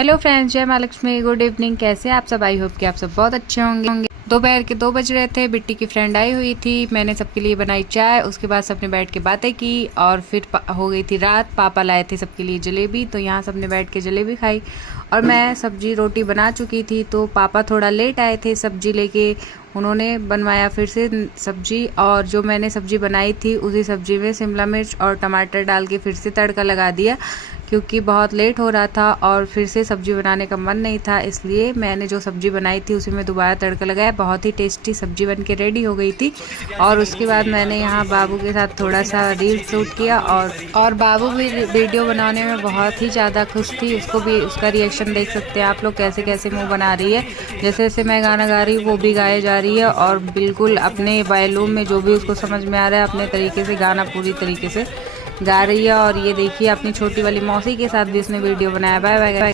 Hello friends, जय माँ Lakshmi. Good evening. कैसे हैं आप सब? आई होप कि आप सब बहुत अच्छे होंगे। दोपहर के 2 बज रहे थे। बिट्टी की फ्रेंड आई हुई थी। मैंने सबके लिए बनाई चाय। उसके बाद सबने बैठ के बातें की और फिर हो गई थी रात। पापा लाए थे सबके लिए जलेबी, तो यहाँ सबने बैठ के जलेबी खाई और मैं सब्जी रोटी बना चुकी थी। तो पापा थोड़ा लेट आए थे सब्जी लेके। उन्होंने बनवाया फिर से सब्जी, और जो मैंने सब्जी बनाई थी उसी सब्जी में शिमला मिर्च और टमाटर डाल के फिर से तड़का लगा दिया, क्योंकि बहुत लेट हो रहा था और फिर से सब्जी बनाने का मन नहीं था। इसलिए मैंने जो सब्जी बनाई थी उसी में दोबारा तड़का लगाया। बहुत ही टेस्टी सब्जी बन के रेडी हो गई थी। और उसके बाद मैंने यहाँ बाबू के साथ थोड़ा सा रील शूट किया और बाबू भी वीडियो बनाने में बहुत ही ज़्यादा खुश थी। उसको भी उसका रिएक्शन देख सकते हैं आप लोग, कैसे कैसे मुँह बना रही है। जैसे जैसे मैं गाना गा रही हूँ वो भी गाए जा रही है और बिल्कुल अपने वॉल्यूम में जो भी उसको समझ में आ रहा है अपने तरीके से गाना पूरी तरीके से गा रही है। और ये देखिए अपनी छोटी वाली मौसी के साथ भी उसने वीडियो बनाया। Bye bye.